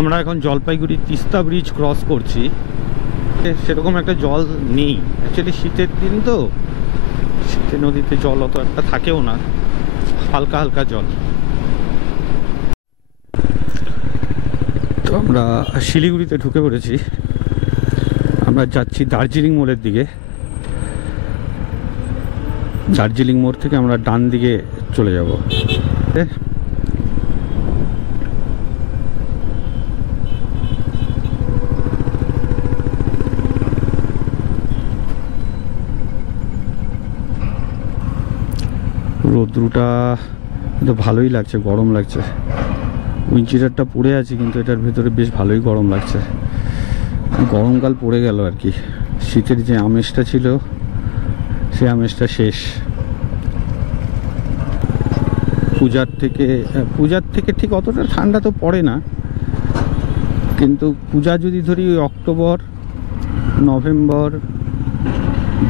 আমরা এখন Jalpaiguri Teesta bridge cross করছি। সেরকম একটা জল নেই অ্যাকচুয়ালি, শীতের দিন তো, শীতে নদীতে জল অত একটা থাকেও না, হালকা হালকা জল। তো আমরা শিলিগুড়িতে ঢুকে পড়েছি। আমরা যাচ্ছি দার্জিলিং মোড়ের দিকে। দার্জিলিং মোড় থেকে আমরা ডান দিকে চলে যাব। রোদ্রুটা তো ভালোই লাগছে, গরম লাগছে। উইন্টারটা পড়ে আছে কিন্তু এটার ভেতরে বেশ ভালোই গরম লাগছে। গরমকাল পড়ে গেল আর কি। শীতের যে আমেজটা ছিল সেই আমেজটা শেষ। পূজার থেকে ঠিক অতটা ঠান্ডা তো পড়ে না, কিন্তু পূজা যদি ধরি অক্টোবর, নভেম্বর,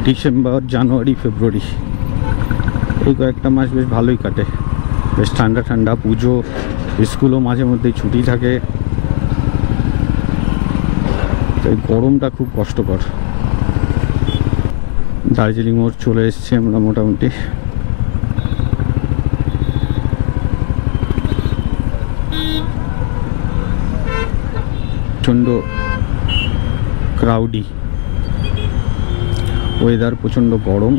ডিসেম্বর, জানুয়ারি, ফেব্রুয়ারি, এই কয়েকটা মাস বেশ ভালোই কাটে, বেশ ঠান্ডা ঠান্ডা। পুজো, স্কুলও মাঝে মধ্যেই ছুটি থাকে, তাই গরমটা খুব কষ্টকর। দার্জিলিং মোড় চলে এসেছি আমরা মোটামুটি। প্রচণ্ড ক্রাউডি ওয়েদার, প্রচণ্ড গরম।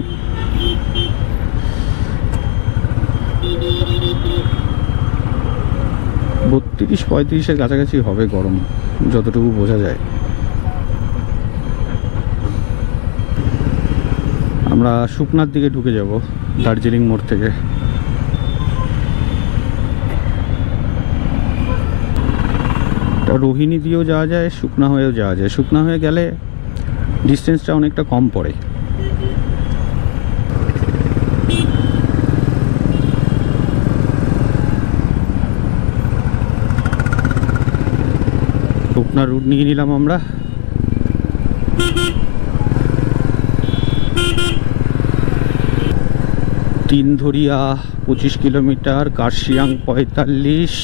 32-35-এর কাছাকাছি হবে গরম, যতটুকু বোঝা যায়। আমরা শুকনার দিকে ঢুকে যাব দার্জিলিং মোড় থেকে। রোহিণী দিয়েও যাওয়া যায়, শুকনা হয়েও যাওয়া যায়। শুকনা হয়ে গেলে ডিস্টেন্সটা অনেকটা কম পড়ে। শুকনা রুট নিয়ে নিলাম আমরা। তিনধরিয়া 25 কিলোমিটার, কার্শিয়াং 45,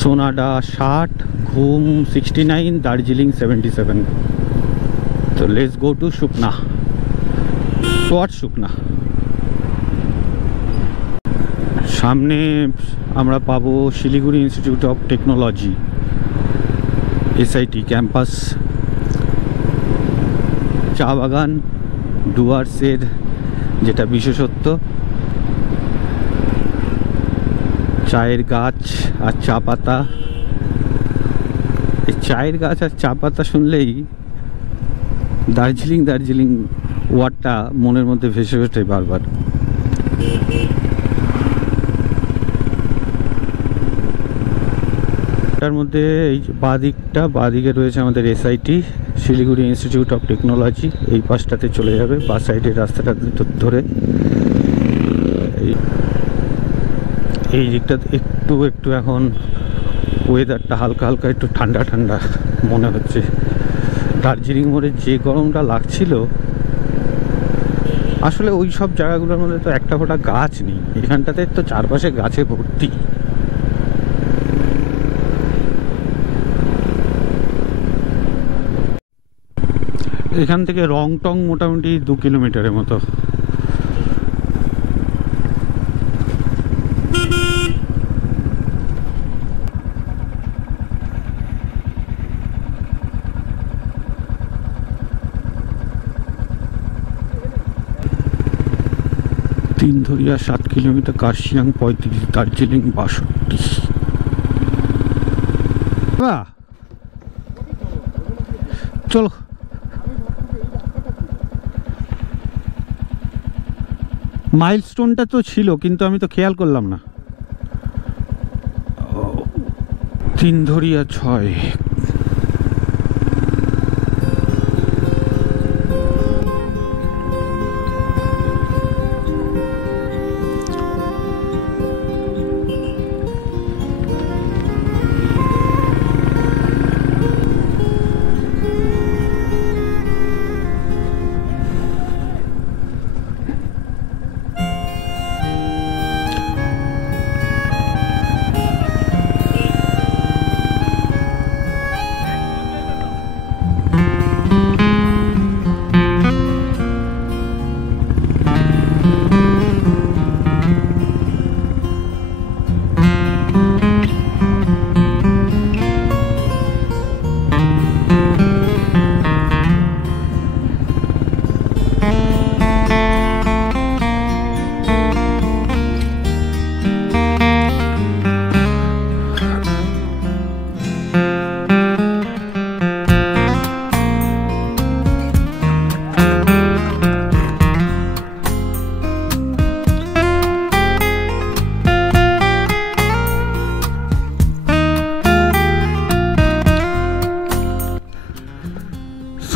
সোনাডা 60, ঘুম 69, দার্জিলিং 77। তো লেটস গো টু শুকনা, টুয়ার্ডস শুকনা। সামনে আমরা পাবো Siliguri institute of technology, SIT campus. চা বাগান, ডুয়ার্সের যেটা বিশেষত্ব, চায়ের গাছ আর চা পাতা। এই চায়ের গাছ আর চা পাতা শুনলেই দার্জিলিং ওয়ার্ডটা মনের মধ্যে ভেসে ওঠে বারবার। তার মধ্যে এই বাঁদিকে রয়েছে আমাদের SIT, Siliguri institute of technology. এই পাশটাতে চলে যাবে, বাঁ সাইডের রাস্তাটা ধরে। এই দিকটা একটু এখন ওয়েদারটা হালকা হালকা একটু ঠান্ডা ঠান্ডা মনে হচ্ছে। দার্জিলিং মোড়ে যে গরমটা লাগছিল, আসলে ওই সব জায়গাগুলোর মধ্যে তো একটা ফোঁটা গাছ নেই। এখানটাতে তো চারপাশে গাছে ভর্তি। এখান থেকে রংটং মোটামুটি 2 কিলোমিটারের মতো। তিনধরিয়া 7 কিলোমিটার, কার্শিয়াং 35, দার্জিলিং 62। বাহ, চলো। মাইলস্টোনটা তো ছিল কিন্তু আমি তো খেয়াল করলাম না। Tindharia 6।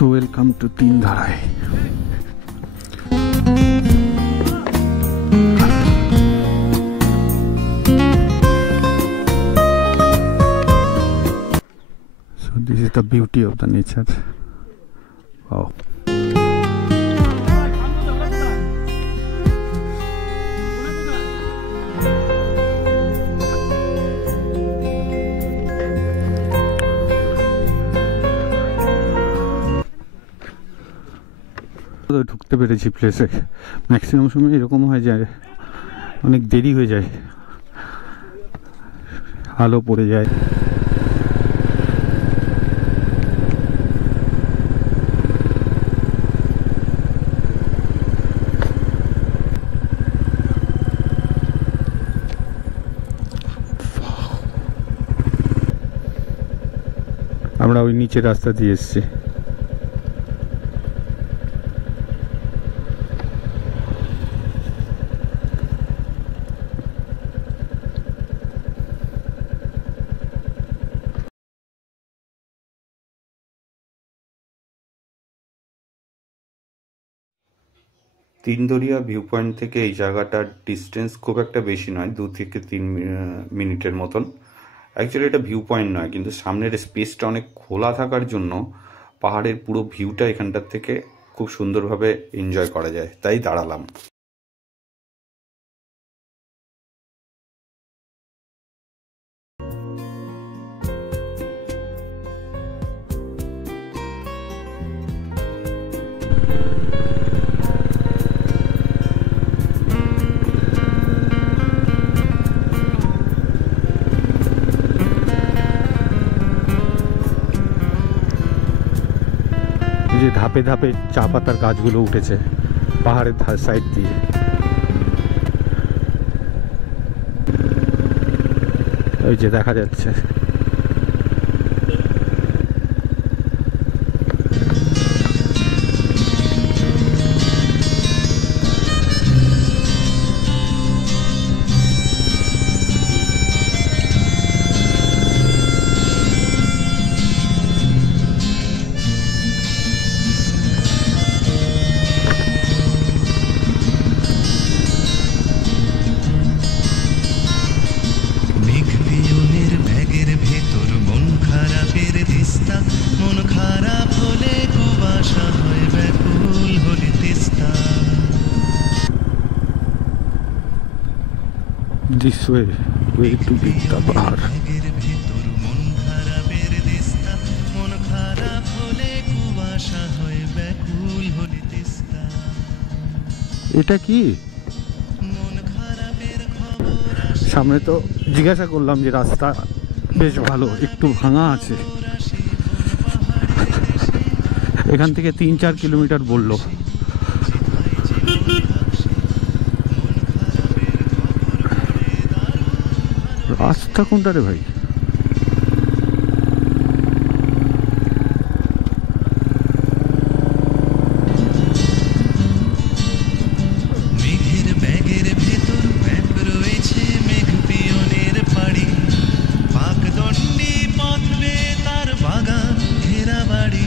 So welcome to Teen Dharai. So this is the beauty of the nature. Wow. ঢুকতে পেরেছি প্লেসে। ম্যাক্সিমাম সময় এরকম হয় যায়, অনেক দেরি হয়ে যায়, আলো পড়ে যায়। আমরা ওই নিচের রাস্তা দিয়ে এসেছি। তিনদরিয়া ভিউ পয়েন্ট থেকে এই জায়গাটার ডিস্টেন্স খুব একটা বেশি নয়, 2 থেকে 3 মিনিটের মতন। অ্যাকচুয়ালি এটা ভিউ পয়েন্ট নয়, কিন্তু সামনের স্পেসটা অনেক খোলা থাকার জন্য পাহাড়ের পুরো ভিউটা এখানটার থেকে খুব সুন্দরভাবে এনজয় করা যায়, তাই দাঁড়ালাম। যে ধাপে ধাপে চা পাতার গাছগুলো উঠেছে পাহাড়ের সাইড দিয়ে। ওই যে দেখা যাচ্ছে। This way to Gidda Pahar. এটা কি সামনে তো জিজ্ঞাসা করলাম যে রাস্তা বেশ ভালো, একটু ভাঙা আছে, এখান থেকে 3-4 কিলোমিটার বললো। রাস্তা কোনটা রে ভাই? মেঘের ব্যাগের ভেতর ম্যাপ রয়েছে, মেঘ পিয়নের পাড়ি, পাকদণ্ডী পথ বেয়ে তার বাগান ঘেরা বাড়ি।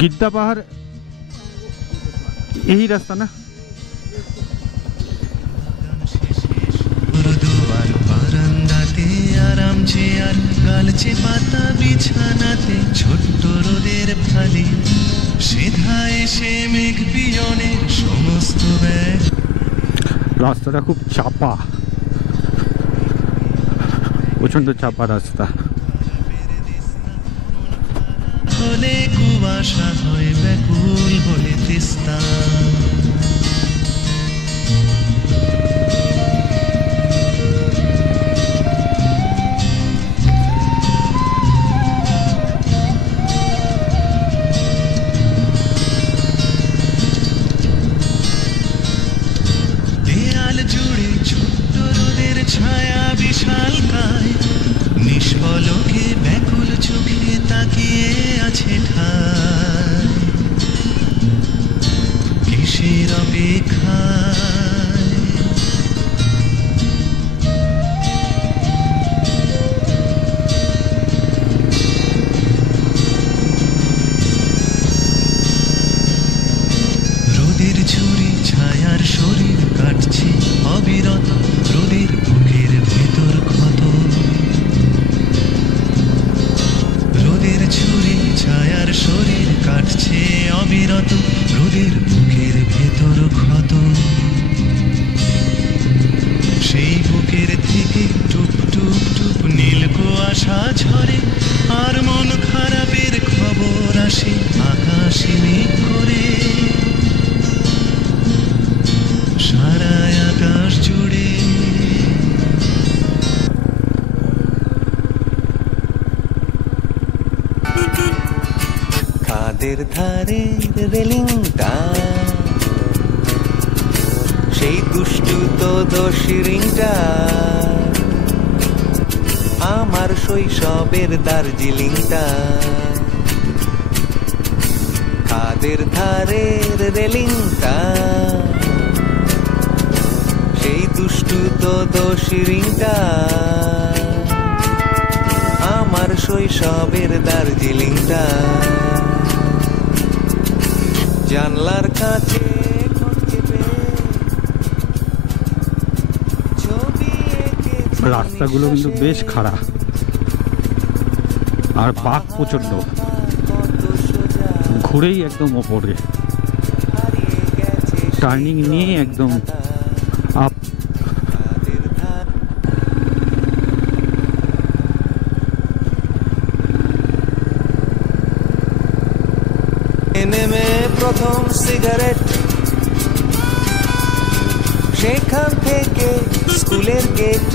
गिद्दा पहाड़ यही रास्ता ना? বারান্দাতে আরাম চেয়ার, গালচে পাতা বিছানাতে, ছোট্ট রোদের ফালি, সিধা এসে মেঘ পিয়নের সমস্ত ব্যাগ। রাস্তাটা খুব চাপা, প্রচন্ড চাপা রাস্তা। হলে কুয়াশা হয় ব্যাকুল হলে তিস্তা। দেয়াল জুড়ে ছোট্ট কিসের অপেক্ষায় রোদের ঝুরি ছায়ার শরীর কাটছে অবিরত রোদের বুকের ভেতর ক্ষত রোদের ঝুরি ছায়ার শরীর কাটছে অবিরত রোদের বুকের ভেতর ক্ষত সেই বুকের থেকে টুপ টুপ টুপ নীল কুয়াশা ঝরে আর মন খারাপের খবর আসে আকাশে মেঘ করে সারা আকাশ জুড়ে খাদের ধারে রেলিংটা সেই দুষ্টু তো দোষিরিংটা আমার শৈশবের দার্জিলিংটা খাদের ধারের রেলিংটা সেই দুষ্টু তো দোষিরিংটা আমার শৈশবের দার্জিলিংটা জানলার কাছে রাস্তাগুলো কিন্তু বেশ খারাপ আর বাঁক প্রচন্ড ঘুরেই একদম ওপরে টার্নিং নিয়ে একদম আপ নেমে প্রথম সিগারেট সেখান থেকে স্কুলের গেট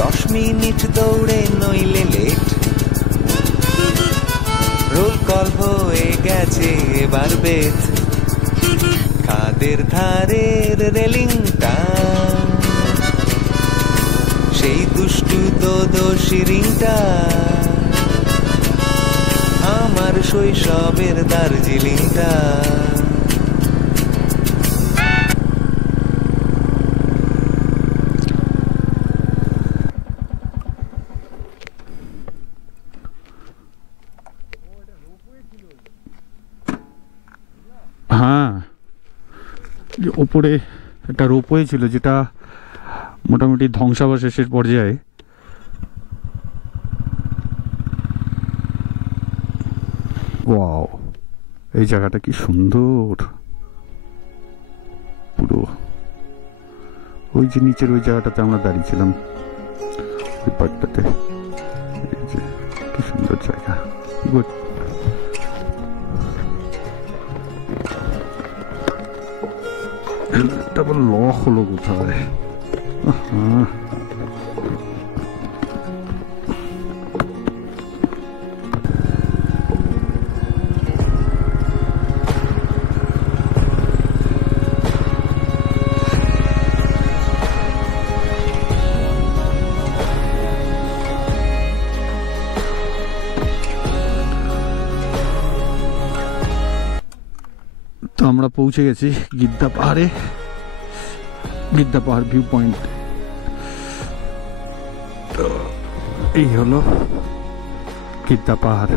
10 মিনিট দৌড়ে নইলে লেট রোল কল হয়ে গেছে এবার বেত খাদের ধারের রেলিংটা সেই দুষ্টু তো দোষিরিংটা আমার শৈশবের দার্জিলিংটা হ্যাঁ ওপরে একটা রোপওয়ে ছিল যেটা মোটামুটি ধ্বংসাবশেষের পর্যায়ে ওয়াও এই জায়গাটা কি সুন্দর পুরো ওই যে নিচের ওই জায়গাটাতে আমরা দাঁড়িয়েছিলাম ওই পার্কটাতে এই যে কি সুন্দর জায়গা গুড এটা বল লক হলো কোথায় তো আমরা পৌঁছে গেছি গিদ্দা পাহাড়ে গিদ্দা পাহাড় ভিউ পয়েন্ট তো এই হলো গিদ্দা পাহাড়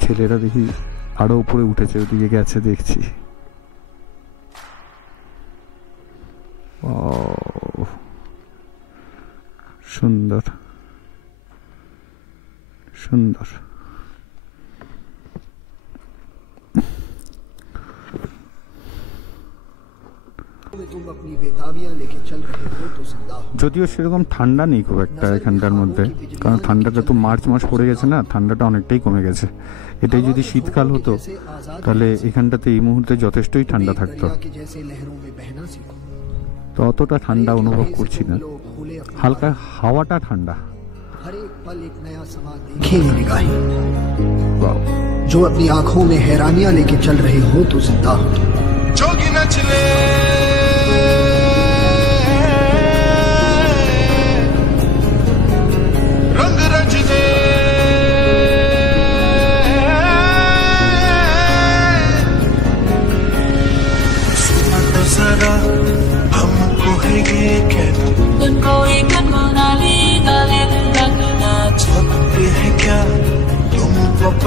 ছেলেরা দেখি আরো উপরে উঠেছে ওদিকে গেছে দেখছি সুন্দর সুন্দর যদিও সেরকম ঠান্ডা নেই খুব একটা এখানকার মধ্যে কারণ ঠান্ডাটা তো মার্চ মাস পড়ে গেছে না ঠান্ডাটা অনেকটাই কমে গেছে এটাই যদি শীতকাল হতো তাহলে এখানটাতে এই মুহূর্তে যথেষ্টই ঠান্ডা থাকতো তো অতটা ঠান্ডা অনুভব করছি না হালকা হাওয়াটা ঠান্ডা जो अपनी आंखों में हैरानियां लेके चल रहे हो तो जिंदा हो जोगी नचले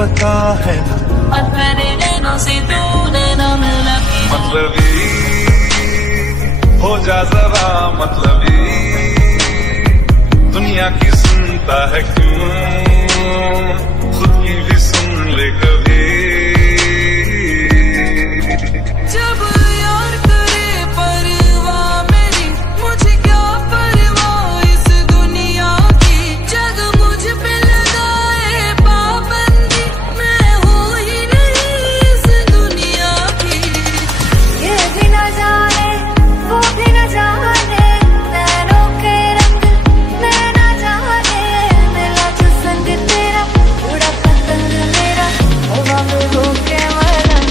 पता है ना, और मेरे नैनों से तूने ना मिला मतलबी हो जा जरा मतलबी, दुनिया की सुनता है क्यों, खुद की भी सुन ले कभी। जब यार करे परवाह मेरी, मुझे क्या परवाह इस दुनिया की, जग मुझ पे लगाए पाबंदी, मैं हूँ ही नहीं इस दुनिया की। ये भी न जाने वो भी न जाने, नैनों के रंग मैं न जाने, मिला जो संग तेरा उड़ा पतंग मेरा, हवा में होके मरना।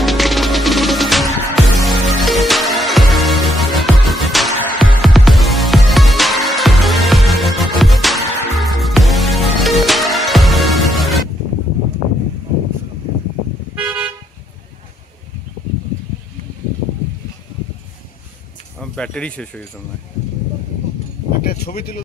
ব্যাটারি শেষ হয়ে গেছে মনে হয়। একটা ছবি তুলে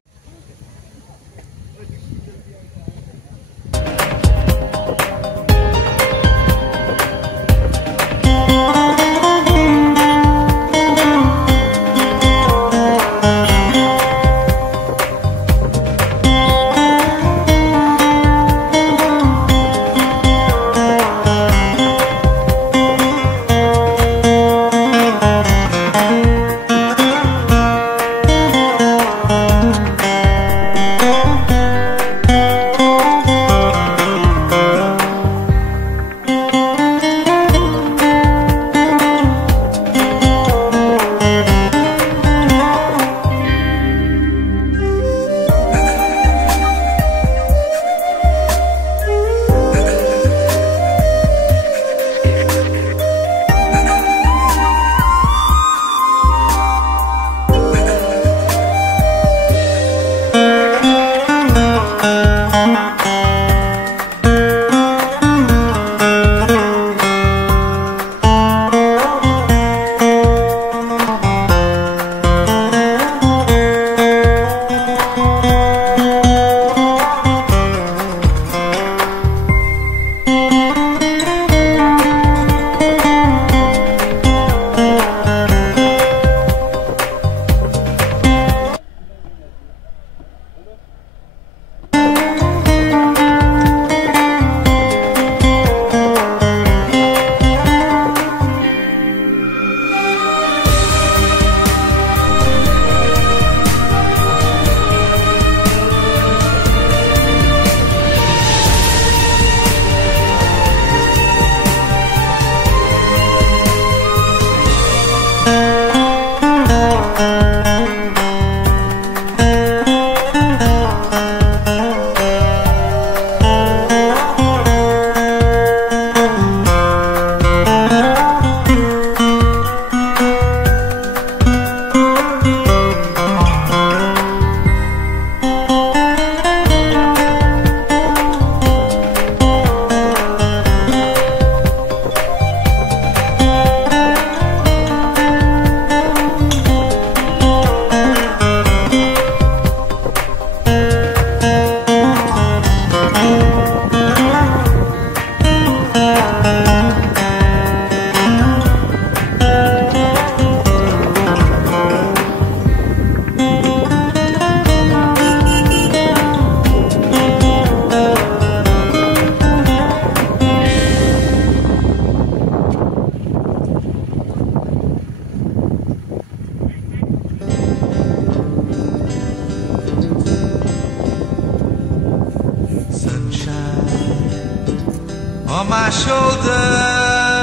on my shoulders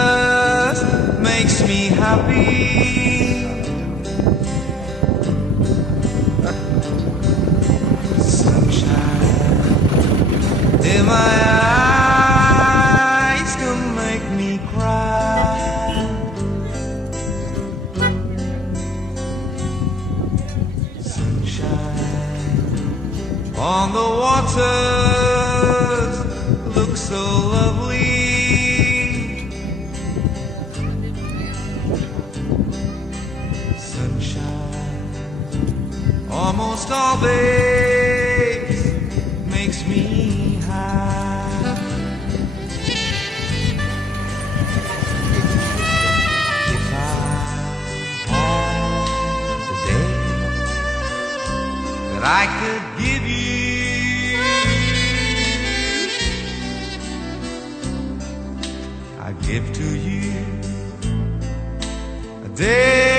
makes me happy. Sunshine in my eyes don't make me cry. Sunshine on the waters look so lovely. Sunshine almost always makes me high. I could give you. I give to you a day